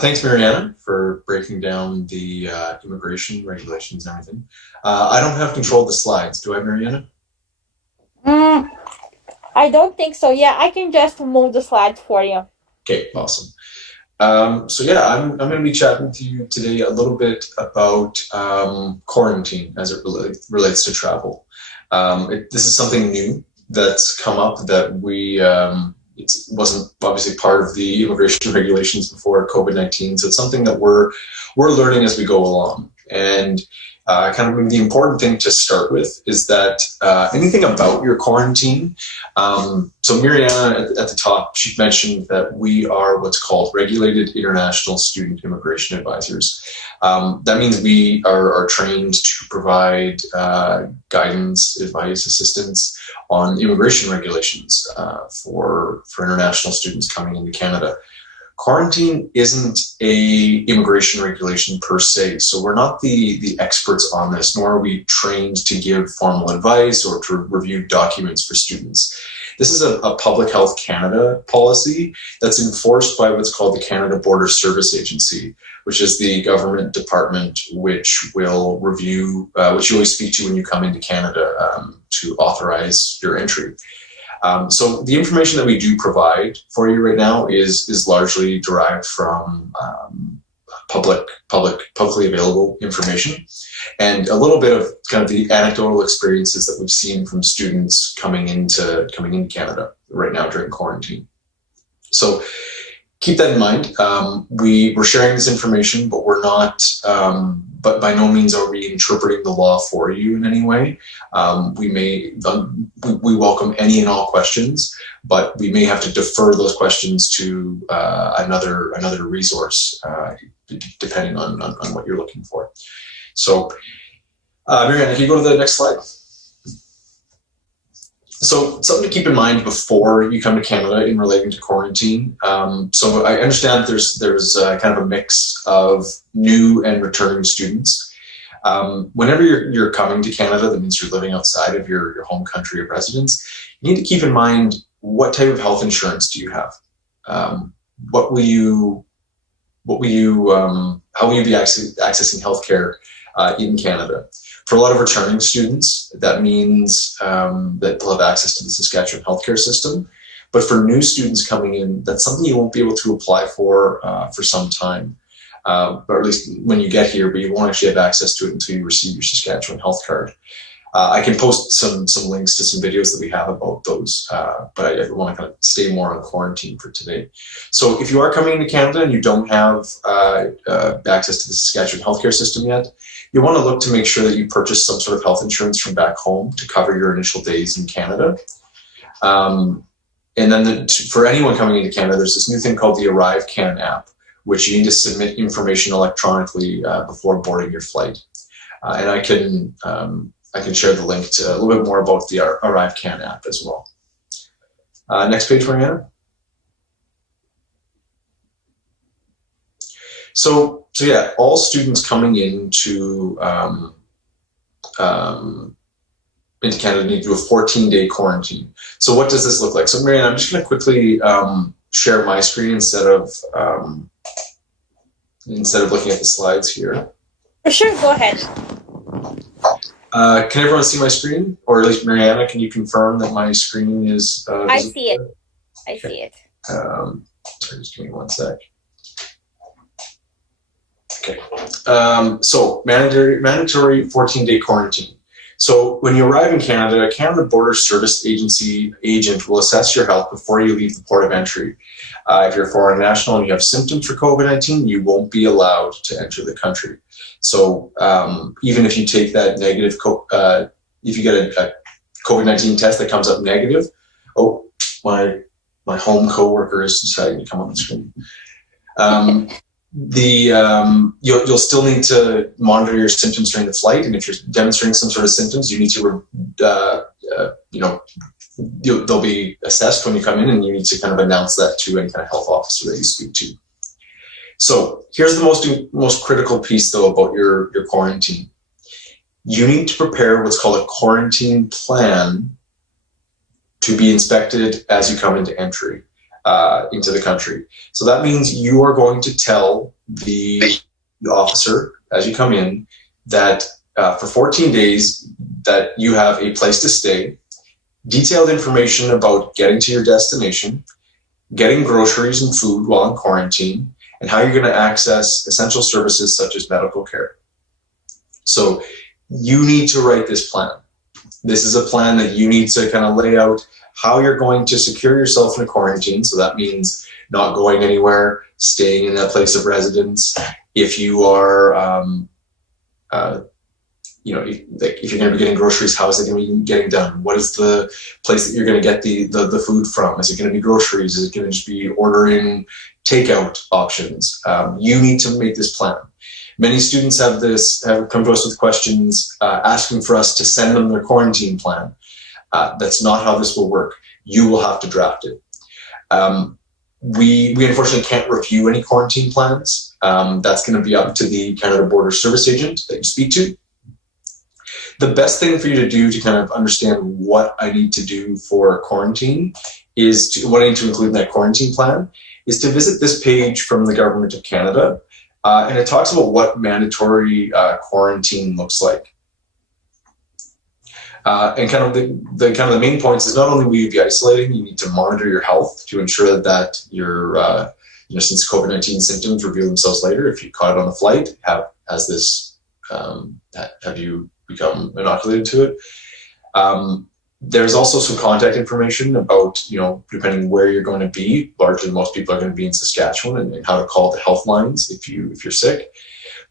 Thanks, Mariana, for breaking down the immigration regulations and everything. I don't have control of the slides. Do I, Mariana? Mm, I don't think so. Yeah, I can just move the slides for you. Okay, awesome. I'm going to be chatting to you today a little bit about quarantine as it relates to travel. This is something new that's come up that it wasn't obviously part of the immigration regulations before COVID-19. So it's something that we're learning as we go along. And kind of the important thing to start with is that anything about your quarantine. So Mariana at the top, she mentioned that we are what's called regulated international student immigration advisors. That means we are trained to provide guidance, advice, assistance on immigration regulations for international students coming into Canada. Quarantine isn't a immigration regulation per se, so we're not the experts on this, nor are we trained to give formal advice or to review documents for students. This is a Public Health Canada policy that's enforced by what's called the Canada Border Service Agency, which is the government department which will review, which you always speak to when you come into Canada to authorize your entry. So the information that we do provide for you right now is largely derived from publicly available information, and a little bit of kind of the anecdotal experiences that we've seen from students coming into Canada right now during quarantine. So keep that in mind. We're sharing this information, but we're not. But by no means are we interpreting the law for you in any way. We welcome any and all questions, but we may have to defer those questions to another resource, depending on what you're looking for. So, Marianne, if you go to the next slide. So something to keep in mind before you come to Canada in relating to quarantine. So I understand there's kind of a mix of new and returning students. Whenever you're coming to Canada, that means you're living outside of your home country of residence. You need to keep in mind, what type of health insurance do you have? How will you be accessing healthcare in Canada? For a lot of returning students, that means that they'll have access to the Saskatchewan healthcare system. But for new students coming in, that's something you won't be able to apply for some time, or at least when you get here, but you won't actually have access to it until you receive your Saskatchewan health card. I can post some links to some videos that we have about those, but I want to kind of stay more on quarantine for today. So if you are coming into Canada and you don't have access to the Saskatchewan healthcare system yet, you want to look to make sure that you purchase some sort of health insurance from back home to cover your initial days in Canada. And then for anyone coming into Canada, there's this new thing called the ArriveCan app, which you need to submit information electronically before boarding your flight. And I can share the link to a little bit more about the ArriveCan app as well. Next page, Mariana. So yeah, all students coming into Canada need to do a 14-day quarantine. So what does this look like? So Marianne, I'm just going to quickly share my screen instead of looking at the slides here. Sure, go ahead. Can everyone see my screen? Or at least Mariana, can you confirm that my screen is I see it. I see it. Sorry, just give me one sec. Okay. So mandatory 14-day quarantine. So when you arrive in Canada, a Canada Border Service Agency agent will assess your health before you leave the port of entry. If you're a foreign national and you have symptoms for COVID-19, you won't be allowed to enter the country. So even if you take that negative, if you get a COVID-19 test that comes up negative, my home coworker is deciding to come on the screen. You'll still need to monitor your symptoms during the flight, and if you're demonstrating some sort of symptoms, you need to they'll be assessed when you come in, and you need to kind of announce that to any kind of health officer that you speak to. So here's the most critical piece, though, about your quarantine. You need to prepare what's called a quarantine plan to be inspected as you come into entry. into the country. So that means you are going to tell the officer as you come in that for 14 days that you have a place to stay, detailed information about getting to your destination, getting groceries and food while in quarantine, and how you're going to access essential services such as medical care. So you need to write this plan. This is a plan that you need to kind of lay out how you're going to secure yourself in a quarantine. So that means not going anywhere, staying in that place of residence. If you are, if you're going to be getting groceries, how is it going to be getting done? What is the place that you're going to get the food from? Is it going to be groceries? Is it going to just be ordering takeout options? You need to make this plan. Many students have come to us with questions asking for us to send them their quarantine plan. That's not how this will work. You will have to draft it. We unfortunately can't review any quarantine plans. That's going to be up to the Canada Border Service agent that you speak to. The best thing for you to do to kind of understand what I need to do for quarantine what I need to include in that quarantine plan is to visit this page from the Government of Canada. And it talks about what mandatory quarantine looks like. And kind of the main points is not only will you be isolating, you need to monitor your health to ensure that you're, since COVID-19 symptoms reveal themselves later, if you caught it on the flight, have you become inoculated to it? There's also some contact information about, depending where you're going to be. Largely, most people are going to be in Saskatchewan, and how to call the health lines if you're sick.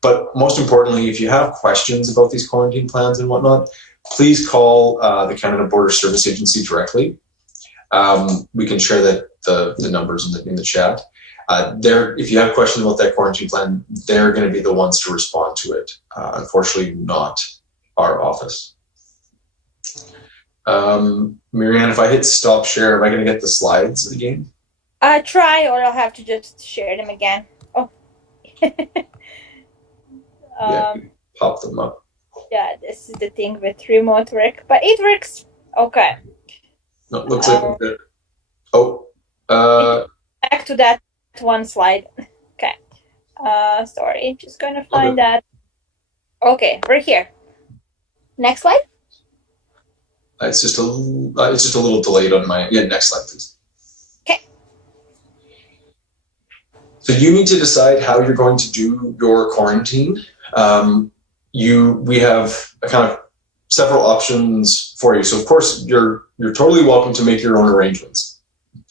But most importantly, if you have questions about these quarantine plans and whatnot, please call the Canada Border Service Agency directly. We can share the numbers in the chat. If you have questions about that quarantine plan, they're going to be the ones to respond to it. Unfortunately, not our office. Marianne, if I hit stop share, am I going to get the slides again? Try, or I'll have to just share them again. Oh. Yeah, pop them up. Yeah, this is the thing with remote work, but it works. Okay. No, looks like we're good. Back to that one slide. Okay. Sorry, just gonna find that. Okay, we're here. Next slide. It's just a little delayed on my. Yeah, next slide, please. Okay. So you need to decide how you're going to do your quarantine. We have a kind of several options for you. So of course you're totally welcome to make your own arrangements.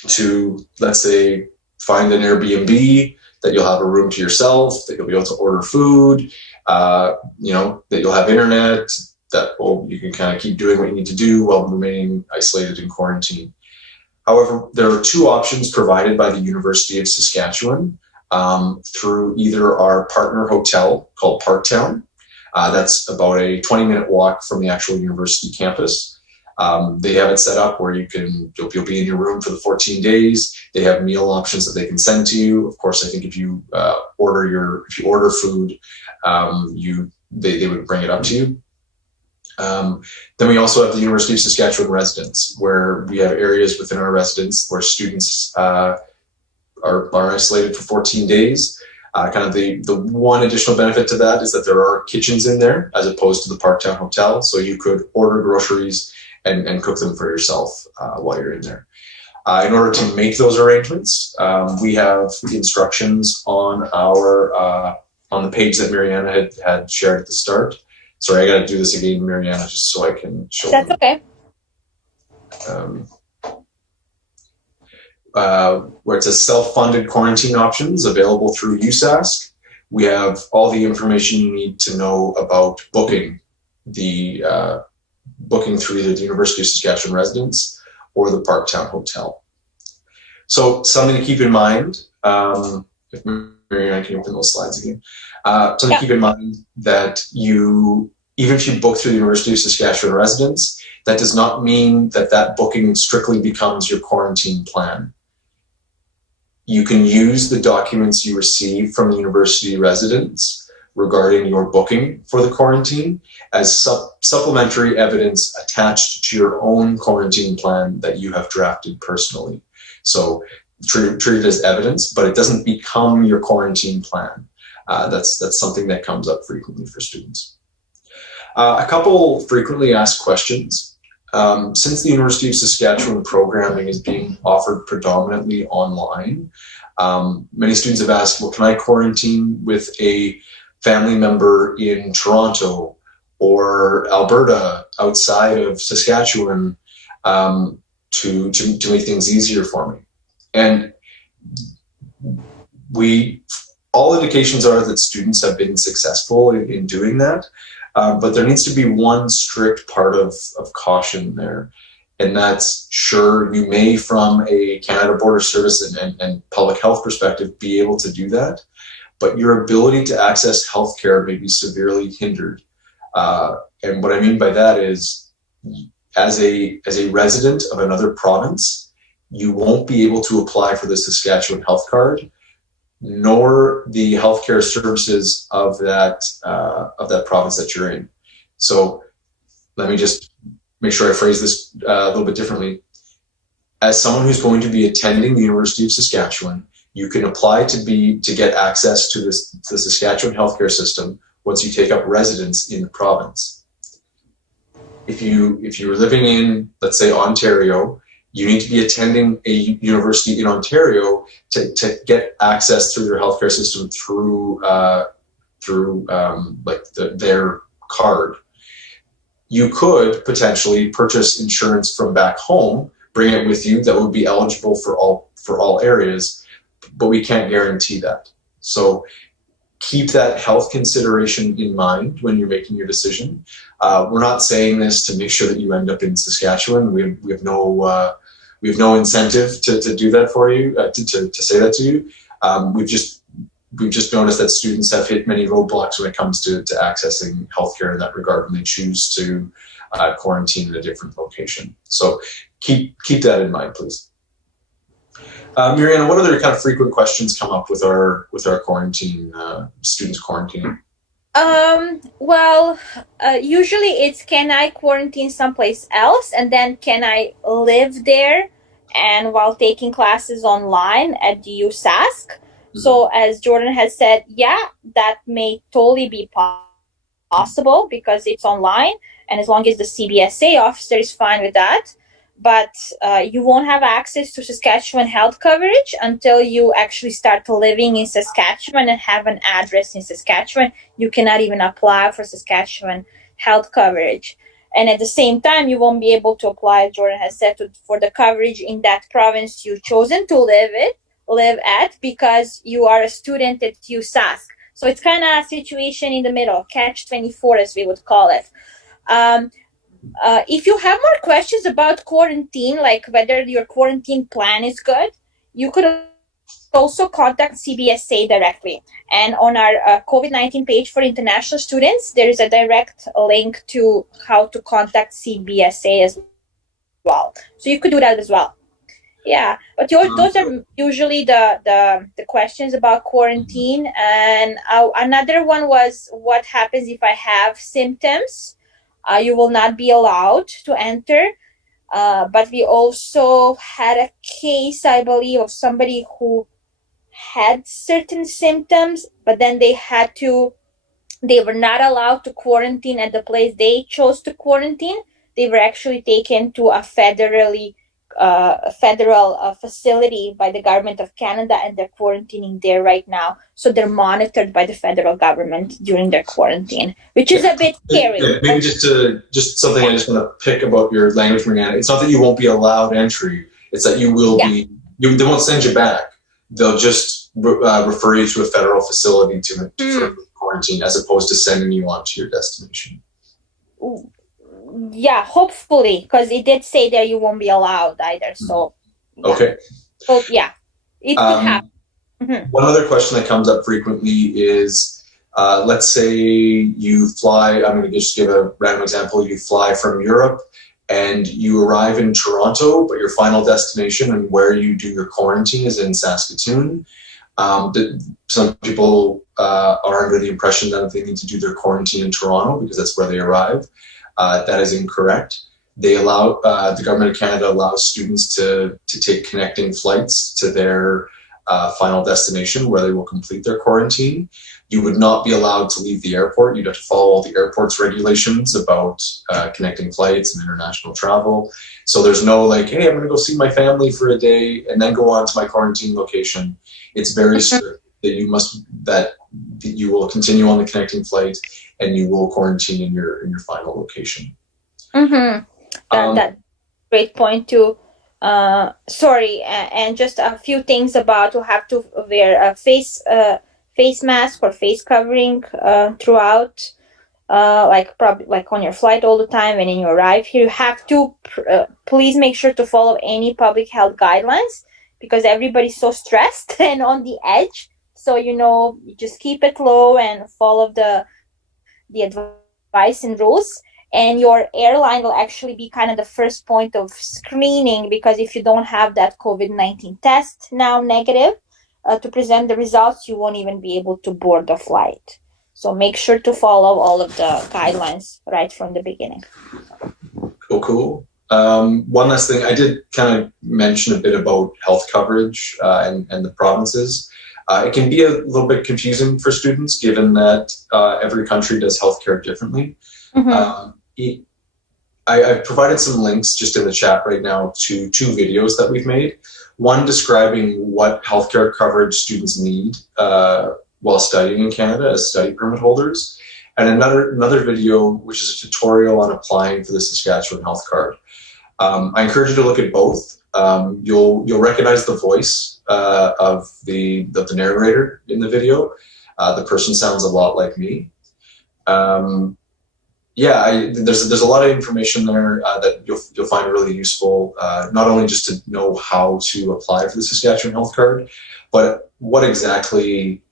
To, let's say, find an Airbnb that you'll have a room to yourself, that you'll be able to order food, that you'll have internet, you can kind of keep doing what you need to do while remaining isolated in quarantine. However, there are two options provided by the University of Saskatchewan through either our partner hotel called Parktown. That's about a 20-minute walk from the actual university campus. They have it set up where you'll be in your room for the 14 days. They have meal options that they can send to you. Of course, I think if you order food, they would bring it up to you. Then we also have the University of Saskatchewan residence, where we have areas within our residence where students are isolated for 14 days. Kind of the one additional benefit to that is that there are kitchens in there as opposed to the Parktown Hotel. So you could order groceries and cook them for yourself while you're in there. In order to make those arrangements, we have instructions on the page that Mariana had shared at the start. Sorry, I got to do this again, Mariana, just so I can show them. That's okay. Where it says self-funded quarantine options available through USask. We have all the information you need to know about booking through either the University of Saskatchewan residence or the Parktown Hotel. So something to keep in mind, if Marianne can open those slides again, something to keep in mind that even if you book through the University of Saskatchewan residence, that does not mean that booking strictly becomes your quarantine plan. You can use the documents you receive from the university residence regarding your booking for the quarantine as supplementary evidence attached to your own quarantine plan that you have drafted personally. So treated as evidence, but it doesn't become your quarantine plan. That's something that comes up frequently for students. A couple frequently asked questions. Since the University of Saskatchewan programming is being offered predominantly online, many students have asked, well, can I quarantine with a family member in Toronto or Alberta outside of Saskatchewan to make things easier for me? And all indications are that students have been successful in doing that, but there needs to be one strict part of caution there. And that's, sure, you may, from a Canada Border Service and public health perspective, be able to do that, but your ability to access healthcare may be severely hindered. And what I mean by that is, as a resident of another province, you won't be able to apply for the Saskatchewan health card, nor the healthcare services of that province that you're in. So let me just make sure I phrase this a little bit differently. As someone who's going to be attending the University of Saskatchewan, you can apply to get access to the Saskatchewan healthcare system once you take up residence in the province. If you're living in, let's say, Ontario, you need to be attending a university in Ontario to get access through their healthcare system through their card. You could potentially purchase insurance from back home, bring it with you, that would be eligible for all areas, but we can't guarantee that. So keep that health consideration in mind when you're making your decision. We're not saying this to make sure that you end up in Saskatchewan. We have no incentive to do that for you, to say that to you. We've just noticed that students have hit many roadblocks when it comes to accessing healthcare in that regard when they choose to quarantine in a different location. So keep that in mind, please. Mariana, what other kind of frequent questions come up with our quarantine, students quarantining? Usually it's, can I quarantine someplace else, and then can I live there and while taking classes online at the USask? Mm-hmm. So as Jordan has said, yeah, that may totally be possible because it's online, and as long as the CBSA officer is fine with that. But you won't have access to Saskatchewan health coverage until you actually start living in Saskatchewan and have an address in Saskatchewan. You cannot even apply for Saskatchewan health coverage. And at the same time, you won't be able to apply, as Jordan has said, for the coverage in that province you've chosen to live at, because you are a student at USask. So it's kind of a situation in the middle, catch-24 as we would call it. If you have more questions about quarantine, like whether your quarantine plan is good, you could also contact CBSA directly. And on our COVID-19 page for international students, there is a direct link to how to contact CBSA as well. So you could do that as well. Yeah, but those are usually the questions about quarantine. And another one was, what happens if I have symptoms? You will not be allowed to enter. But we also had a case, I believe, of somebody who had certain symptoms, but then they were not allowed to quarantine at the place they chose to quarantine. They were actually taken to a federal facility by the government of Canada, and they're quarantining there right now. So they're monitored by the federal government during their quarantine, which is a bit scary. Yeah, maybe just something I just want to pick about your language, Mariana. It's not that you won't be allowed entry. It's that you will be. They won't send you back. They'll just refer you to a federal facility for quarantine, as opposed to sending you on to your destination. Ooh. Yeah, hopefully, because it did say that you won't be allowed either. So, yeah. Okay. So, yeah, it could happen. Mm-hmm. One other question that comes up frequently is, let's say you fly, I'm going to just give a random example. You fly from Europe and you arrive in Toronto, but your final destination and where you do your quarantine is in Saskatoon. Some people are under the impression that they need to do their quarantine in Toronto because that's where they arrive. That is incorrect. the government of Canada allows students to take connecting flights to their final destination where they will complete their quarantine. You would not be allowed to leave the airport. You'd have to follow all the airport's regulations about connecting flights and international travel. So there's no like, hey, I'm going to go see my family for a day and then go on to my quarantine location. It's very strict that you will continue on the connecting flight and you will quarantine in your final location. Mm-hmm. That great point too. Sorry, and just a few things about you have to wear a face mask or face covering throughout, probably like on your flight all the time. When you arrive here, you have to please make sure to follow any public health guidelines because everybody's so stressed and on the edge. So you just keep it low and follow the advice and rules. And your airline will actually be kind of the first point of screening because if you don't have that COVID-19 test now negative to present the results, you won't even be able to board the flight. So make sure to follow all of the guidelines right from the beginning. Cool. One last thing, I did kind of mention a bit about health coverage and the provinces. It can be a little bit confusing for students given that every country does healthcare differently. Mm-hmm. I've provided some links just in the chat right now to 2 videos that we've made. One describing what healthcare coverage students need while studying in Canada as study permit holders, and another video which is a tutorial on applying for the Saskatchewan health card. I encourage you to look at both. You'll recognize the voice of the narrator in the video. The person sounds a lot like me. There's a lot of information there that you'll find really useful, not only just to know how to apply for the Saskatchewan health card, but what exactly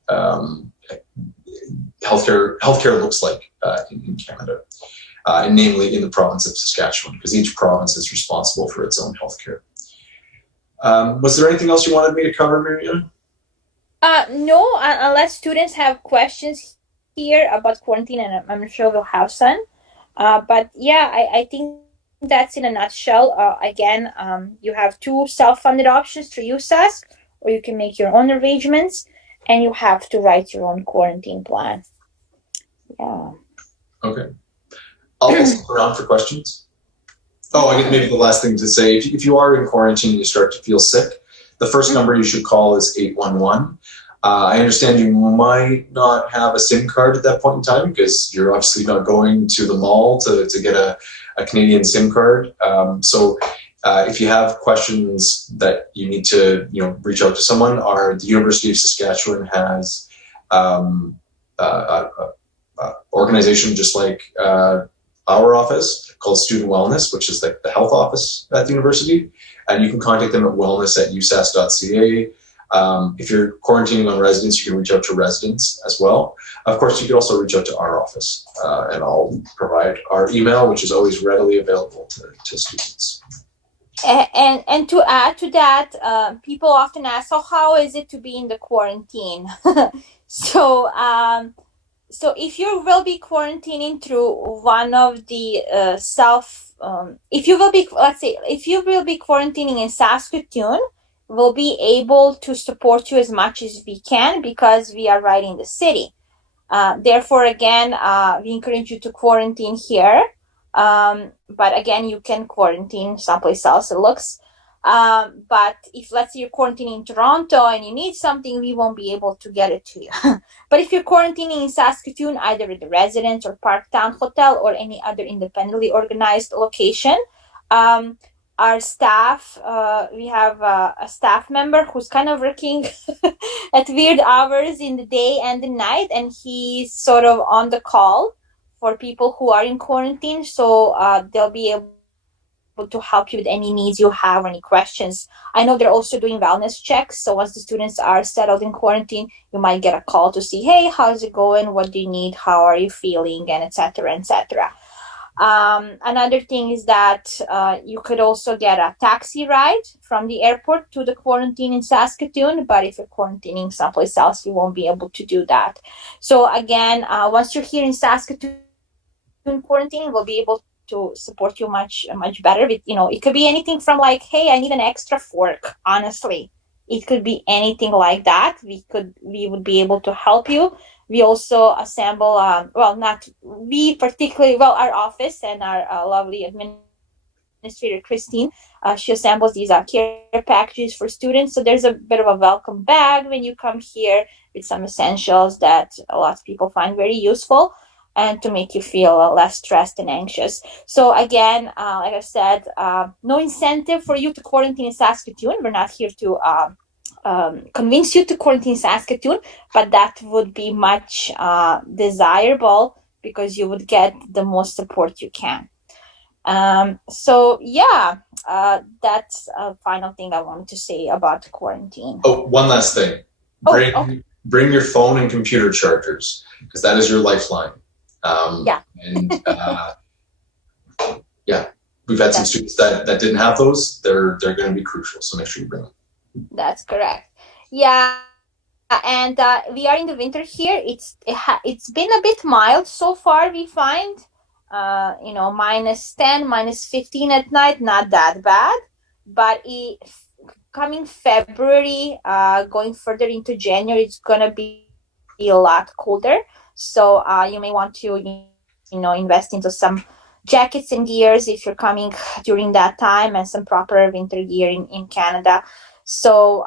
healthcare looks like in Canada, and namely in the province of Saskatchewan, because each province is responsible for its own healthcare. Was there anything else you wanted me to cover, Mariana? No, unless students have questions here about quarantine, and I'm sure we'll have some. But yeah, I think that's in a nutshell. Again, you have 2 self-funded options through USask, or you can make your own arrangements, and you have to write your own quarantine plan. Yeah. Okay. I'll stick around for questions. Oh, I guess maybe the last thing to say, if you are in quarantine and you start to feel sick, the first number you should call is 811. I understand you might not have a SIM card at that point in time because you're obviously not going to the mall to get a Canadian SIM card. So if you have questions that you need to reach out to someone, the University of Saskatchewan has organization just like our office called Student Wellness, which is like the health office at the university. And you can contact them at wellness@usas.ca. If you're quarantining on residents, you can reach out to residents as well. Of course, you can also reach out to our office, and I'll provide our email, which is always readily available to students. And to add to that, people often ask, so how is it to be in the quarantine? So if you will be quarantining through one of the if you will be quarantining in Saskatoon, we'll be able to support you as much as we can because we are right in the city. Therefore, again, we encourage you to quarantine here. But again, you can quarantine someplace else, it looks. But if, let's say, you're quarantining in Toronto and you need something, we won't be able to get it to you. But if you're quarantining in Saskatoon, either at the Residence or Parktown Hotel or any other independently organized location, our staff, we have a staff member who's kind of working at weird hours in the day and the night, and he's sort of on the call for people who are in quarantine. So they'll be able to help you with any needs you have or any questions. I know they're also doing wellness checks. So once the students are settled in quarantine, you might get a call to see, hey, how's it going? What do you need? How are you feeling? And et cetera, et cetera. Another thing is that you could also get a taxi ride from the airport to the quarantine in Saskatoon, but if you're quarantining someplace else, you won't be able to do that. So again, once you're here in Saskatoon quarantine, we'll be able to support you much better with, it could be anything from like, hey, I need an extra fork. Honestly, it could be anything like that. We would be able to help you. We also assemble, not we particularly, our office and our lovely administrator Christine, she assembles these care packages for students. So there's a bit of a welcome bag when you come here with some essentials that a lot of people find very useful, and to make you feel less stressed and anxious. So again, like I said, no incentive for you to quarantine in Saskatoon. We're not here to convince you to quarantine in Saskatoon, but that would be much desirable because you would get the most support you can. So yeah, that's a final thing I wanted to say about quarantine. Oh, one last thing. Bring your phone and computer chargers, because that is your lifeline. Yeah. And yeah, we've had some students that didn't have those. They're going to be crucial, so make sure you bring them. That's correct. Yeah, and we are in the winter here. It's been a bit mild so far. We find, -10, -15 at night, not that bad. But coming February, going further into January, it's gonna be a lot colder. So you may want to, invest into some jackets and gears if you're coming during that time, and some proper winter gear in Canada. So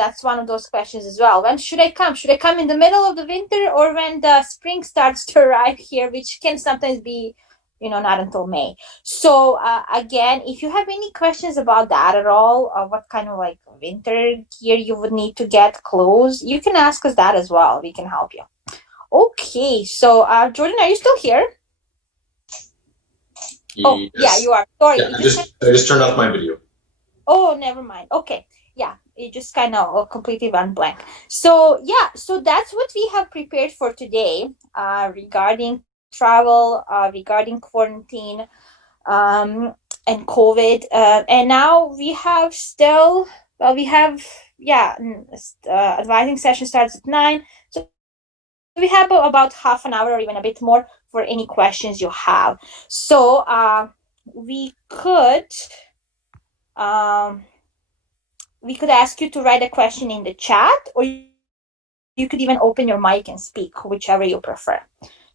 that's one of those questions as well. When should I come? Should I come in the middle of the winter or when the spring starts to arrive here, which can sometimes be, not until May. So again, if you have any questions about that at all, what kind of like winter gear you would need to get, clothes, you can ask us that as well. We can help you. Okay, so Jordan, are you still here? Yes. Oh, yeah, you are. Sorry. Yeah, I just turned off my video. Oh, never mind. Okay. Yeah, it just kind of completely went blank. So yeah, so that's what we have prepared for today regarding travel, regarding quarantine, and COVID. And now we have advising session starts at 9. So we have about half an hour or even a bit more for any questions you have. So we could ask you to write a question in the chat, or you could even open your mic and speak, whichever you prefer.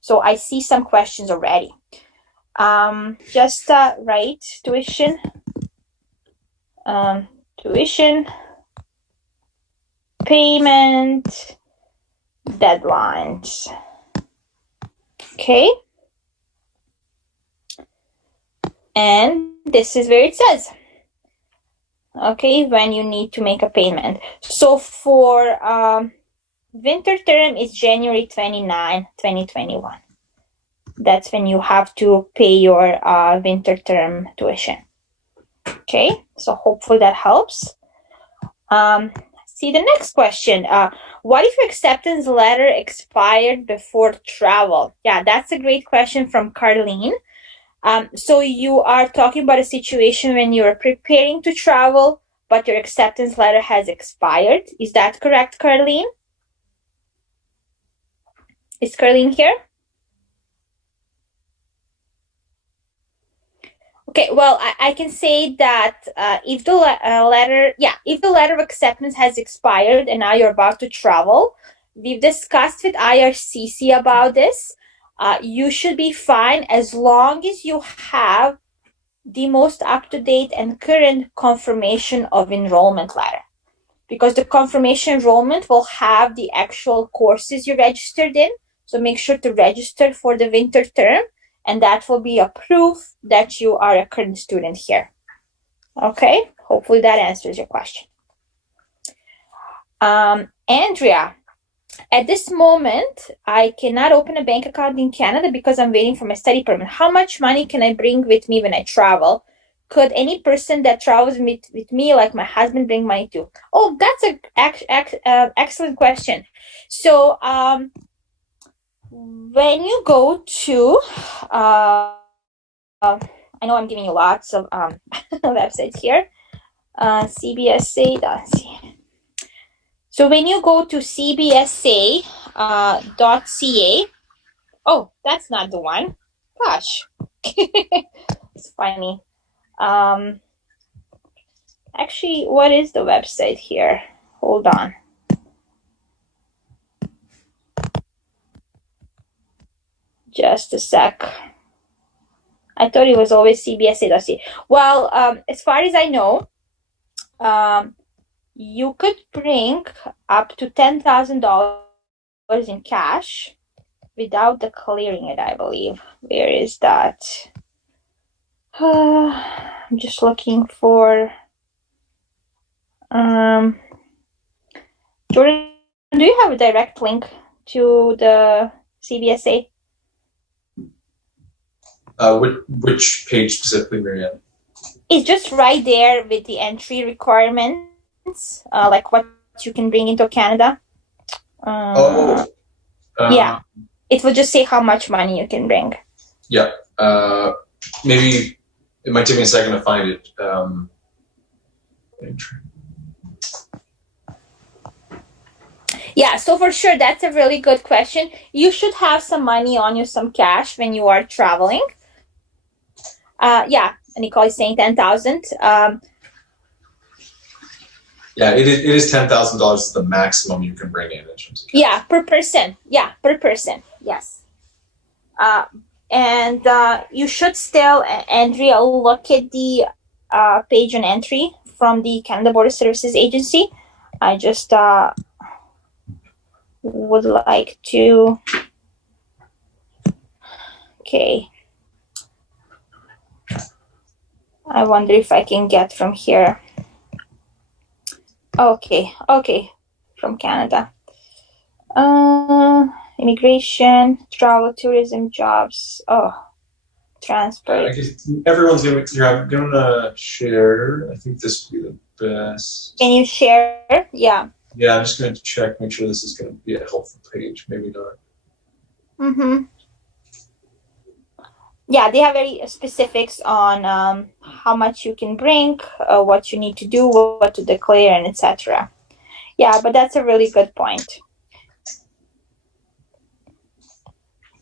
So I see some questions already. Just write tuition payment deadlines. Okay. And this is where it says, okay, when you need to make a payment. So for winter term is January 29, 2021. That's when you have to pay your winter term tuition. Okay, so hopefully that helps. See the next question. What if your acceptance letter expired before travel? Yeah, that's a great question from Carlene. So you are talking about a situation when you're preparing to travel, but your acceptance letter has expired. Is that correct, Carlene? Is Carlene here? Okay, well, I can say that if the letter of acceptance has expired and now you're about to travel, we've discussed with IRCC about this. You should be fine as long as you have the most up-to-date and current confirmation of enrollment letter, because the confirmation enrollment will have the actual courses you registered in. So make sure to register for the winter term, and that will be a proof that you are a current student here. Okay, hopefully that answers your question. Andrea, at this moment, I cannot open a bank account in Canada because I'm waiting for my study permit. How much money can I bring with me when I travel? Could any person that travels with me, like my husband, bring money too? Oh, that's an excellent question. So when you go to, I know I'm giving you lots of websites here, CBSA.ca. So when you go to cbsa.ca, oh, that's not the one. Gosh. It's funny. Actually, what is the website here? Hold on. Just a sec. I thought it was always cbsa.ca. Well, as far as I know, you could bring up to $10,000 in cash without declaring it, I believe. Where is that? I'm just looking for... Jordan, do you have a direct link to the CBSA? Which page specifically, Marianne? It's just right there with the entry requirements, like what you can bring into Canada. Yeah, it will just say how much money you can bring. Yeah, maybe it might take me a second to find it. Yeah, so for sure, that's a really good question. You should have some money on you, some cash when you are traveling. Yeah, Nicole is saying 10,000. Yeah, it is $10,000 the maximum you can bring in terms of cash. Yeah, per person. Yeah, per person. Yes. And you should still, Andrea, look at the page on entry from the Canada Border Services Agency. I just would like to... Okay. I wonder if I can get from here. Okay, from Canada. Immigration, travel, tourism, jobs. Oh, transport. I guess everyone's I'm gonna share. I think this would be the best. Can you share? Yeah. Yeah, I'm just gonna check, make sure this is gonna be a helpful page. Maybe not. Yeah, they have very specifics on how much you can bring, what you need to do, what to declare, and etc. Yeah, but that's a really good point.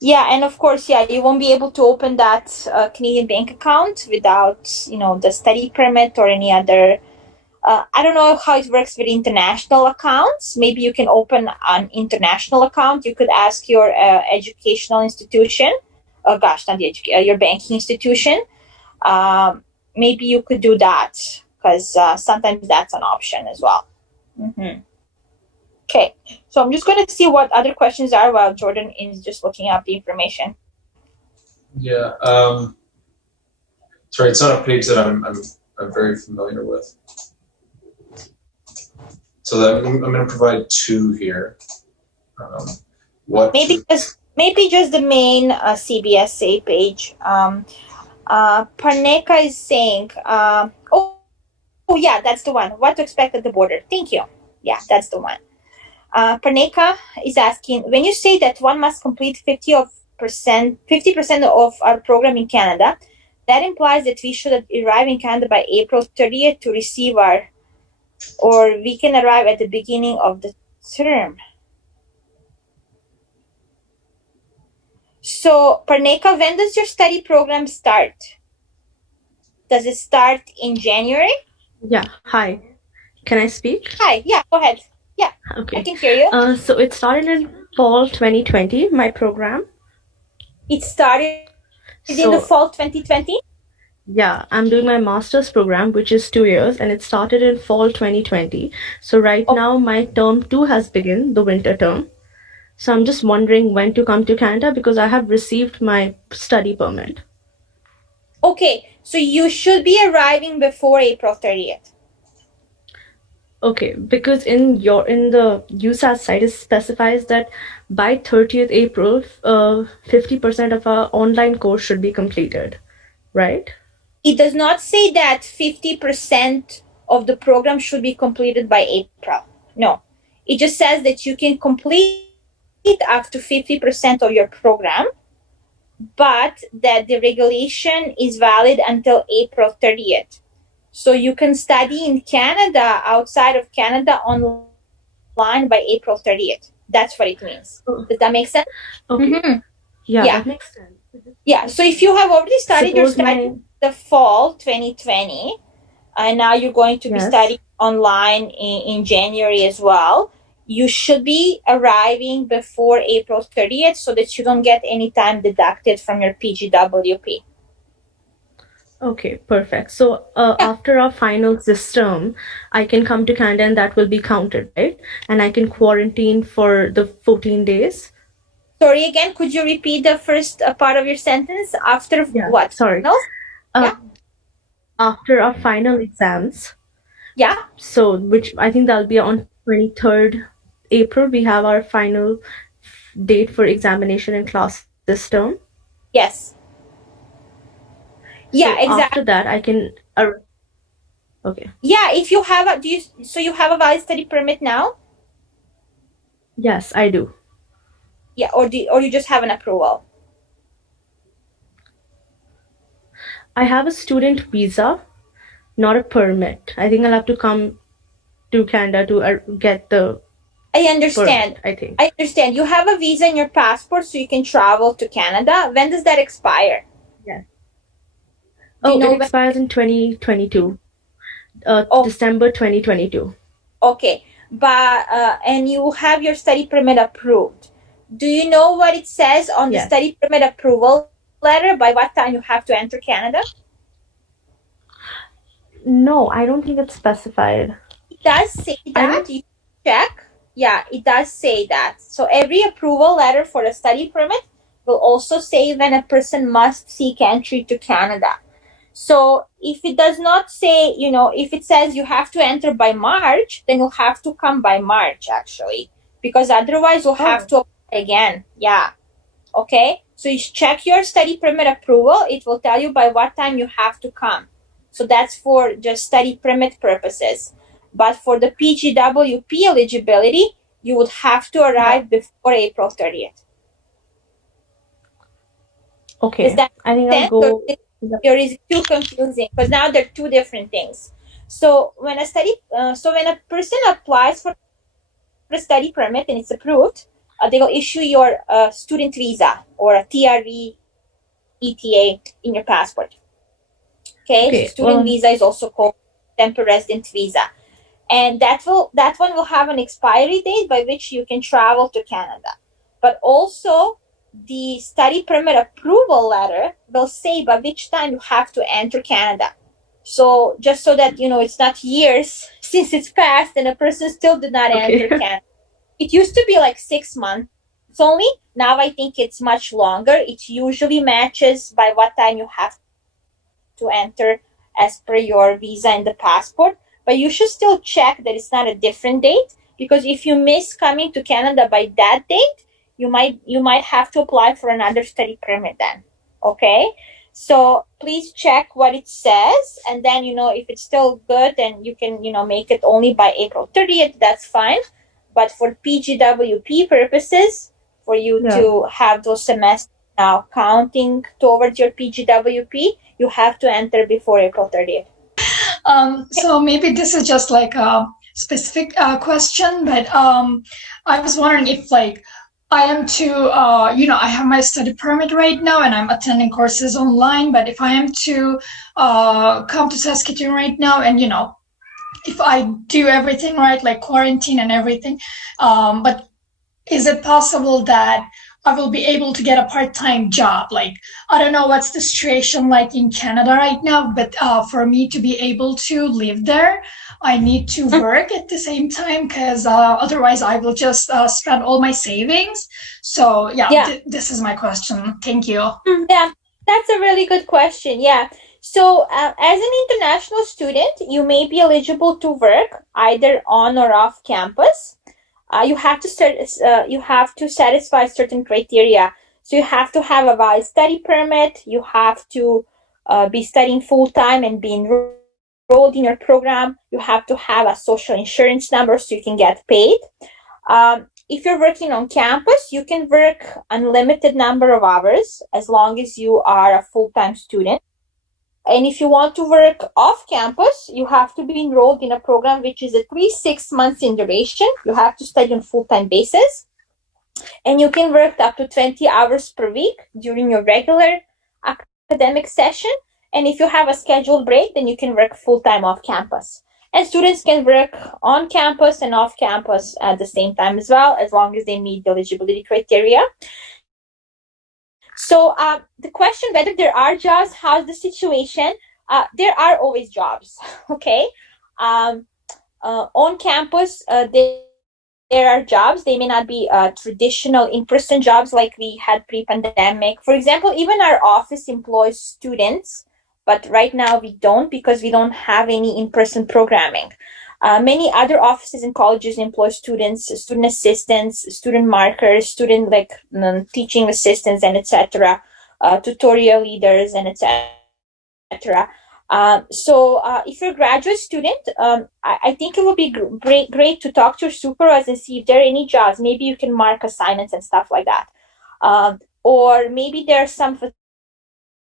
Yeah, and of course, yeah, you won't be able to open that Canadian bank account without, the study permit or any other. I don't know how it works with international accounts. Maybe you can open an international account. You could ask your educational institution. Oh gosh, not your banking institution. Maybe you could do that because sometimes that's an option as well. Okay, so I'm just going to see what other questions are while Jordan is just looking up the information. Yeah, sorry, it's not a page that I'm very familiar with. So I'm going to provide two here. Maybe just the main CBSA page. Parneka is saying, oh yeah, that's the one. What to expect at the border? Thank you. Yeah, that's the one. Parneka is asking, when you say that one must complete 50% of our program in Canada, that implies that we should arrive in Canada by April 30th to receive or we can arrive at the beginning of the term. So, Parneka, when does your study program start? Does it start in January? Yeah, hi. Can I speak? Hi, yeah, go ahead. Yeah, okay. I can hear you. So it started in fall 2020, my program. It started in the fall 2020? Yeah, I'm doing my master's program, which is 2 years, and it started in fall 2020. So right now, my term 2 has begun, the winter term. So I'm just wondering when to come to Canada because I have received my study permit. Okay, so you should be arriving before April 30th. Okay, because in the USAS site it specifies that by 30th April, 50% of our online course should be completed, right? It does not say that 50% of the program should be completed by April. No, it just says that you can complete up to 50% of your program, but that the regulation is valid until April 30th. So you can study in Canada, outside of Canada, online by April 30th. That's what it means. Does that make sense? Okay. Yeah, that makes sense. Yeah, so if you have already started your Suppose study my the fall 2020, and now you're going to be yes. studying online in January as well, you should be arriving before April 30th so that you don't get any time deducted from your PGWP. Okay, perfect. So Yeah. after our finals this term, I can come to Canada and that will be counted, right? And I can quarantine for the 14 days. Sorry again, could you repeat the first part of your sentence? After Yeah, what? sorry. Finals? Uh, Yeah. After our final exams, Yeah. so which I think that'll be on 23rd April, we have our final date for examination and class this term. Yes. So Yeah, after exactly. that, I can. Okay. Yeah, if you have a, so you have a valid study permit now? Yes, I do. Yeah, or you just have an approval? I have a student visa, not a permit. I think I'll have to come to Canada to get the I understand. permit, I think. I understand. You have a visa in your passport so you can travel to Canada. When does that expire? Yes. Do you Oh, it know when? expires in 2022, Oh, December 2022. okay. But and you have your study permit approved. Do you know what it says on the Yes. study permit approval letter? By what time you have to enter Canada? No, I don't think it's specified. It does say I that. don't. You check. Yeah, it does say that. So every approval letter for a study permit will also say when a person must seek entry to Canada. So if it does not say, if it says you have to enter by March, then you'll have to come by March actually, because otherwise you'll have Oh, to apply again. Yeah. Okay. So you check your study permit approval. It will tell you by what time you have to come. So that's for just study permit purposes. But for the PGWP eligibility, you would have to yeah. arrive before April 30th. Does Okay. that I think make I'll sense? Or go. Yeah. is it too confusing? Because now they're two different things. So when a person applies for a study permit and it's approved, they will issue your student visa or a TRV ETA in your passport. Okay, so Okay. student visa is also called temporary resident visa, and that one will have an expiry date by which you can travel to Canada. But also, the study permit approval letter will say by which time you have to enter Canada. So just so that it's not years since it's passed and a person still did not enter Okay. Canada. It used to be like 6 months only. Now I think it's much longer. It usually matches by what time you have to enter as per your visa and the passport. But you should still check that it's not a different date, because if you miss coming to Canada by that date, you might have to apply for another study permit then. Okay? So please check what it says, and then if it's still good, then you can make it only by April 30th. That's fine. But for PGWP purposes, for you Yeah. to have those semesters now counting towards your PGWP, you have to enter before April 30th. So maybe this is just like a specific question, but I was wondering if like I am to, I have my study permit right now and I'm attending courses online, but if I am to come to Saskatchewan right now and, if I do everything right, like quarantine and everything, but is it possible that I will be able to get a part-time job? Like, I don't know what's the situation like in Canada right now, but for me to be able to live there, I need to work at the same time because otherwise I will just spend all my savings. So yeah, Yeah. this is my question. Thank you. Yeah, that's a really good question. Yeah. So, as an international student, you may be eligible to work either on or off campus. You have to satisfy certain criteria. So you have to have a valid study permit. You have to be studying full time and be enrolled in your program. You have to have a social insurance number so you can get paid. If you're working on campus, you can work unlimited number of hours as long as you are a full-time student. And if you want to work off campus, you have to be enrolled in a program which is at least 6 months in duration. You have to study on full-time basis. And you can work up to 20 hours per week during your regular academic session. And if you have a scheduled break, then you can work full-time off campus. And students can work on campus and off campus at the same time as well, as long as they meet the eligibility criteria. So the question whether there are jobs, how's the situation? There are always jobs, okay? On campus, there are jobs. They may not be traditional in-person jobs like we had pre-pandemic. For example, even our office employs students, but right now we don't because we don't have any in-person programming. Many other offices and colleges employ students, student assistants, student markers, student teaching assistants, and etc., tutorial leaders, and etc. So if you're a graduate student, I think it would be great to talk to your supervisor and see if there are any jobs. Maybe you can mark assignments and stuff like that. Or maybe there are some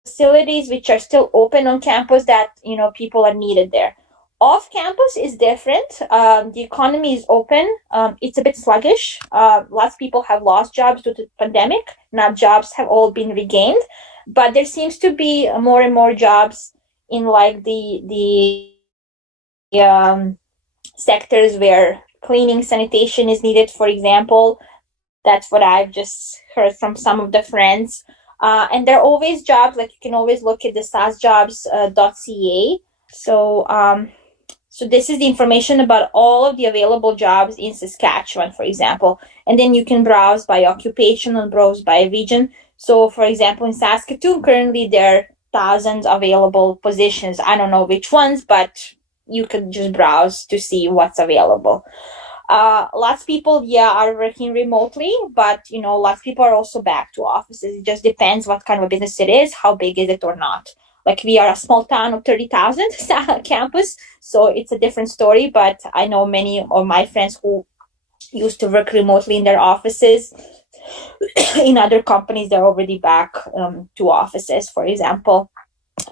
facilities which are still open on campus that, people are needed there. Off campus is different. The economy is open. It's a bit sluggish. Lots of people have lost jobs due to the pandemic. Now jobs have all been regained, but there seems to be more and more jobs in like the sectors where cleaning, sanitation is needed, for example. That's what I've just heard from some of the friends. And there are always jobs, like you can always look at the sasjobs.ca. So this is the information about all of the available jobs in Saskatchewan, for example. And then you can browse by occupation and browse by region. So, for example, in Saskatoon, currently there are thousands of available positions. I don't know which ones, but you can just browse to see what's available. Lots of people, are working remotely, but, lots of people are also back to offices. It just depends what kind of a business it is, how big is it or not. Like we are a small town of 30,000 campus, so it's a different story, but I know many of my friends who used to work remotely in their offices. In other companies, they're already back to offices, for example.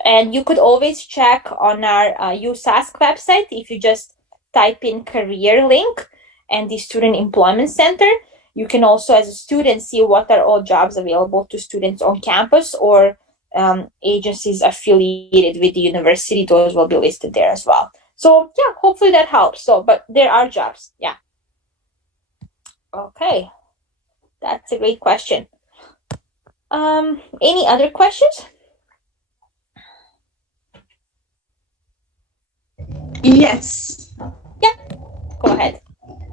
And you could always check on our USask website if you just type in career link and the Student Employment Center. You can also, as a student, see what are all jobs available to students on campus or agencies affiliated with the university. Those will be listed there as well. So hopefully that helps. But there are jobs. Okay, that's a great question. Any other questions? Yes. Go ahead.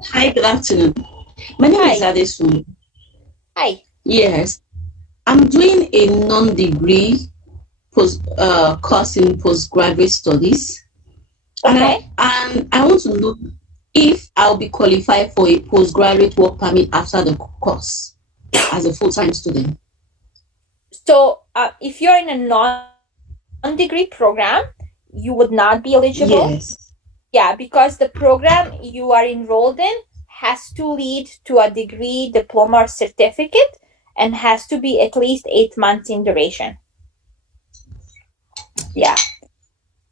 Hi, good afternoon. My name is Adesun. Hi. Yes. I'm doing a non-degree course in postgraduate studies. Okay. And I want to know if I'll be qualified for a postgraduate work permit after the course as a full-time student. So if you're in a non-degree program, you would not be eligible. Yes. Yeah, because the program you are enrolled in has to lead to a degree, diploma, or certificate, and has to be at least 8 months in duration. Yeah.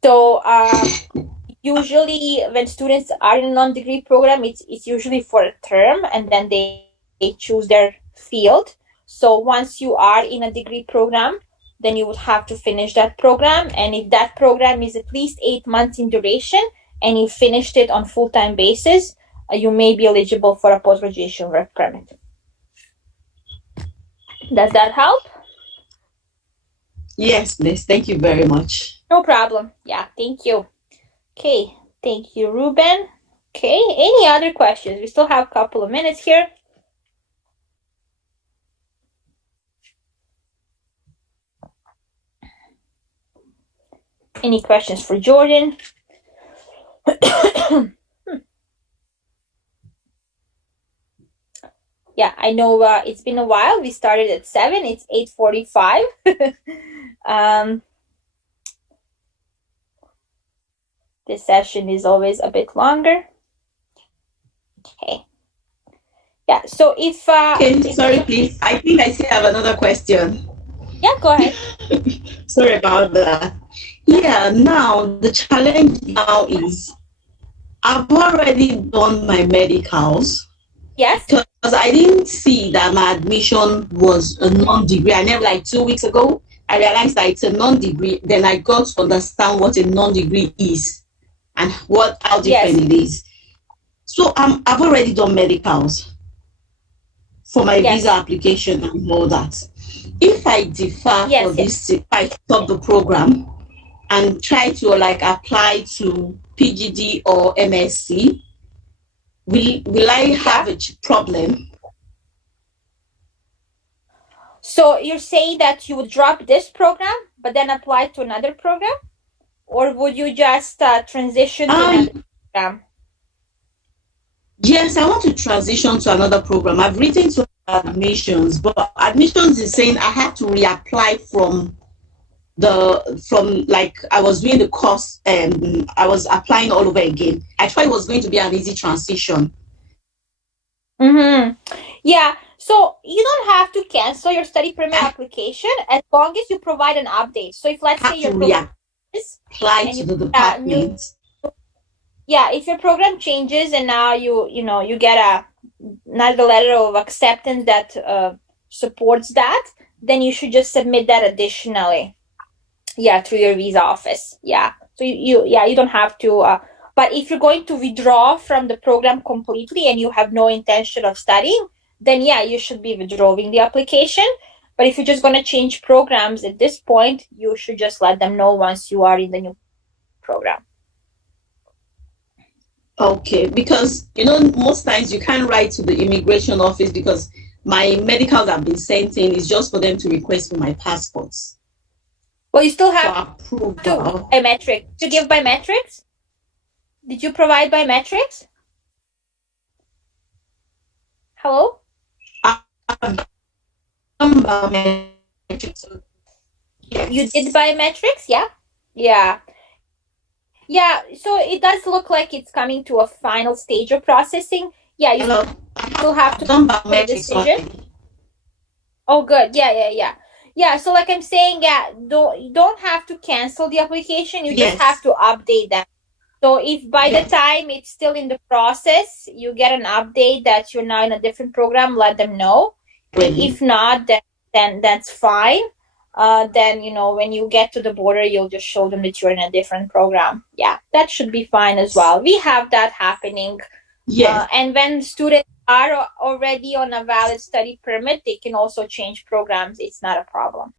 So usually when students are in a non-degree program, it's usually for a term, and then they choose their field. So once you are in a degree program, then you would have to finish that program. And if that program is at least 8 months in duration and you finished it on full-time basis, you may be eligible for a post-graduation work permit. Does that help? Yes, please. Thank you very much. No problem. Yeah, thank you. Okay, thank you, Ruben. Okay, any other questions? We still have a couple of minutes here. Any questions for Jordan? Yeah, I know it's been a while. We started at 7. It's 8:45. This session is always a bit longer. Okay. Yeah, so if... sorry, please. I think I still have another question. Yeah, go ahead. Sorry about that. Yeah, now the challenge now is I've already done my medicals. Yes. I didn't see that my admission was a non-degree. I never, like 2 weeks ago, I realized that it's a non-degree. Then I got to understand what a non-degree is and how different Yes. it is. So I've already done medicals for my Yes. visa application and all that. If I defer Yes, for yes. this, if I stop the program and try to like apply to PGD or MSc, will I have a problem? So you're saying that you would drop this program, but then apply to another program? Or would you just transition to another program? Yes, I want to transition to another program. I've written to admissions, but admissions is saying I have to reapply from like I was doing the course and I was applying all over again. I thought it was going to be an easy transition. Mm-hmm. Yeah, so you don't have to cancel your study permit application as long as you provide an update. So if let's I say have your to program reapply and to you the new, department. yeah, if your program changes and now you get another letter of acceptance that supports that, then you should just submit that additionally. Yeah, through your visa office. Yeah. So you don't have to but if you're going to withdraw from the program completely and you have no intention of studying, then yeah, you should be withdrawing the application. But if you're just going to change programs at this point, you should just let them know once you are in the new program. Okay, because most times you can't write to the immigration office because my medicals have been sent in. It's just for them to request for my passports. Well, you still For have approval. to biometrics. Did you give biometrics? Did you provide biometrics? Hello? Biometrics. Yes. You did biometrics? Yeah? Yeah. Yeah, so it does look like it's coming to a final stage of processing. Yeah, you still have to make a decision. Oh, good. Yeah. Yeah, so like I'm saying, yeah, you don't have to cancel the application. You just have to update them. So if by the time it's still in the process, you get an update that you're now in a different program, let them know. If not, then that's fine. Then when you get to the border, you'll just show them that you're in a different program. Yeah, that should be fine as well. We have that happening. Yes. And when students are already on a valid study permit, they can also change programs. It's not a problem.